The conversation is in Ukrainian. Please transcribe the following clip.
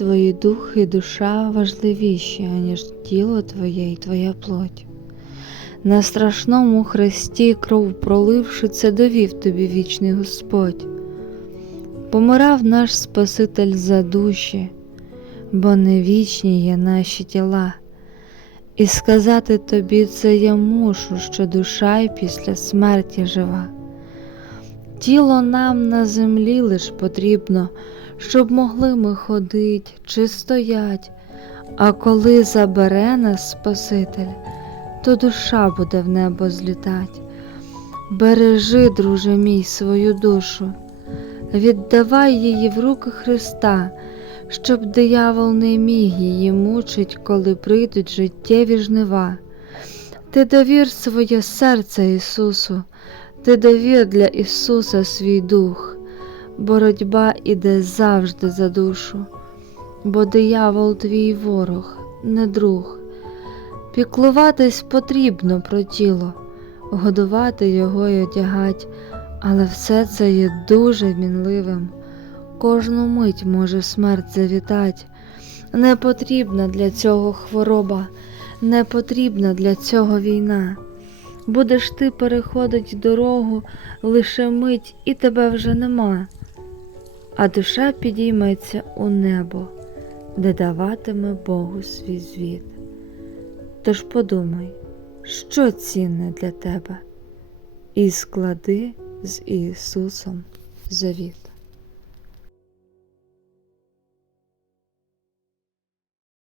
твої дух і душа важливіші, аніж тіло твоє і твоя плоть. На страшному хресті кров проливши, це довів тобі вічний Господь. Помирав наш Спаситель за душі, бо не вічні є наші тіла. І сказати тобі це я мушу, що душа й після смерті жива. Тіло нам на землі лиш потрібно, щоб могли ми ходить чи стоять, а коли забере нас Спаситель, то душа буде в небо злітать. Бережи, друже мій, свою душу, віддавай її в руки Христа, щоб диявол не міг її мучить, коли прийдуть життєві жнива. Ти довір своє серце Ісусу, ти довір для Ісуса свій дух. Боротьба іде завжди за душу, бо диявол твій ворог, не друг. Піклуватись потрібно про тіло, годувати його й одягать, але все це є дуже мінливим. Кожну мить може смерть завітать. Не потрібна для цього хвороба, не потрібна для цього війна. Будеш ти переходить дорогу лише мить, і тебе вже нема, а душа підійметься у небо, де даватиме Богу свій звіт. Тож подумай, що цінне для тебе, і склади з Ісусом завіт.